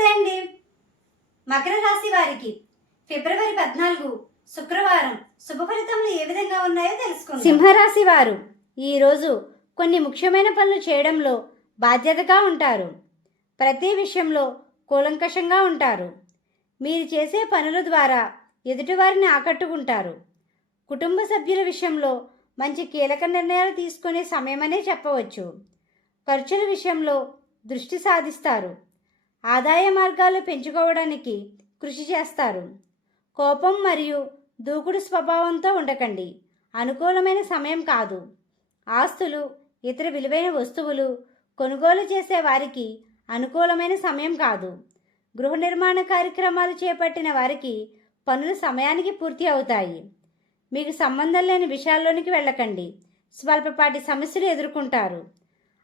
నమస్తే అండి మకర రాశి వారికి ఫిబ్రవరి పద్నాలుగు శుక్రవారం శుభ ఫలితములు ఏ విధంగా ఉన్నాయో తెలుసుకుందాం. సింహరాశి వారు ఈరోజు కొన్ని ముఖ్యమైన పనులు చేయడంలో బాధ్యతగా ఉంటారు. ప్రతి విషయంలో కూలంకషంగా ఉంటారు. మీరు చేసే పనుల ద్వారా ఎదుటివారిని ఆకట్టుకుంటారు. కుటుంబ సభ్యుల విషయంలో మంచి కీలక నిర్ణయాలు తీసుకునే సమయమనే చెప్పవచ్చు. ఖర్చుల విషయంలో దృష్టి సాధిస్తారు. ఆదాయ మార్గాలు పెంచుకోవడానికి కృషి చేస్తారు. కోపం మరియు దూకుడు స్వభావంతో ఉండకండి. అనుకూలమైన సమయం కాదు. ఆస్తులు ఇతర విలువైన వస్తువులు కొనుగోలు చేసే వారికి అనుకూలమైన సమయం కాదు. గృహ నిర్మాణ కార్యక్రమాలు చేపట్టిన వారికి పనులు సమయానికి పూర్తి అవుతాయి. మీకు సంబంధం లేని విషయాల్లోనికి వెళ్ళకండి. స్వల్పపాటి సమస్యలు ఎదుర్కొంటారు.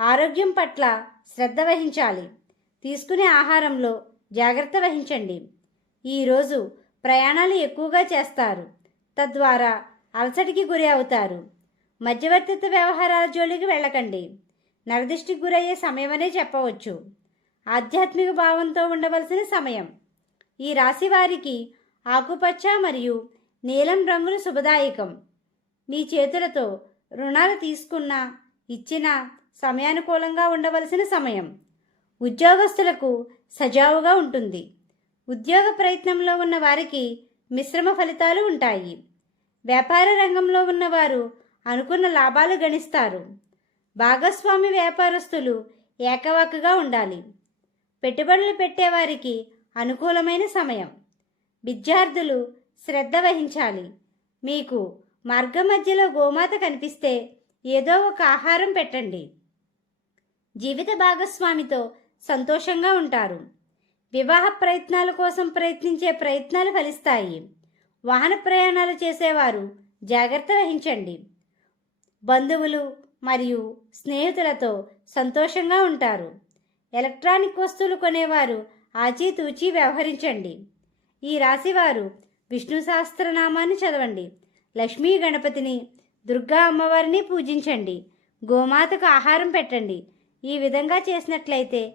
ఆరోగ్యం పట్ల శ్రద్ధ వహించాలి. తీసుకునే ఆహారంలో జాగ్రత్త వహించండి. ఈరోజు ప్రయాణాలు ఎక్కువగా చేస్తారు. తద్వారా అలసటికి గురి అవుతారు. మధ్యవర్తిత్వ వ్యవహారాల జోలికి వెళ్ళకండి. నరదిష్టికి గురయ్యే సమయమనే చెప్పవచ్చు. ఆధ్యాత్మిక భావంతో ఉండవలసిన సమయం. ఈ రాశి వారికి ఆకుపచ్చ మరియు నీలం రంగులు శుభదాయకం. మీ చేతులతో రుణాలు తీసుకున్నా ఇచ్చినా సమయానుకూలంగా ఉండవలసిన సమయం. ఉద్యోగస్తులకు సజావుగా ఉంటుంది. ఉద్యోగ ప్రయత్నంలో ఉన్న వారికి మిశ్రమ ఫలితాలు ఉంటాయి. వ్యాపార రంగంలో ఉన్నవారు అనుకున్న లాభాలు గణిస్తారు. భాగస్వామి వ్యాపారస్తులు ఏకవాకగా ఉండాలి. పెట్టుబడులు పెట్టేవారికి అనుకూలమైన సమయం. విద్యార్థులు శ్రద్ధ వహించాలి. మీకు మార్గ మధ్యలో గోమాత కనిపిస్తే ఏదో ఒక ఆహారం పెట్టండి. జీవిత భాగస్వామితో సంతోషంగా ఉంటారు. వివాహ ప్రయత్నాల కోసం ప్రయత్నించే ప్రయత్నాలు ఫలిస్తాయి. వాహన ప్రయాణాలు చేసేవారు జాగ్రత్త వహించండి. బంధువులు మరియు స్నేహితులతో సంతోషంగా ఉంటారు. ఎలక్ట్రానిక్ వస్తువులు కొనేవారు ఆచితూచి వ్యవహరించండి. ఈ రాశివారు విష్ణు సహస్రనామాన్ని చదవండి. లక్ష్మీ గణపతిని దుర్గా అమ్మవారిని పూజించండి. గోమాతకు ఆహారం పెట్టండి. ఈ విధంగా చేసినట్లయితే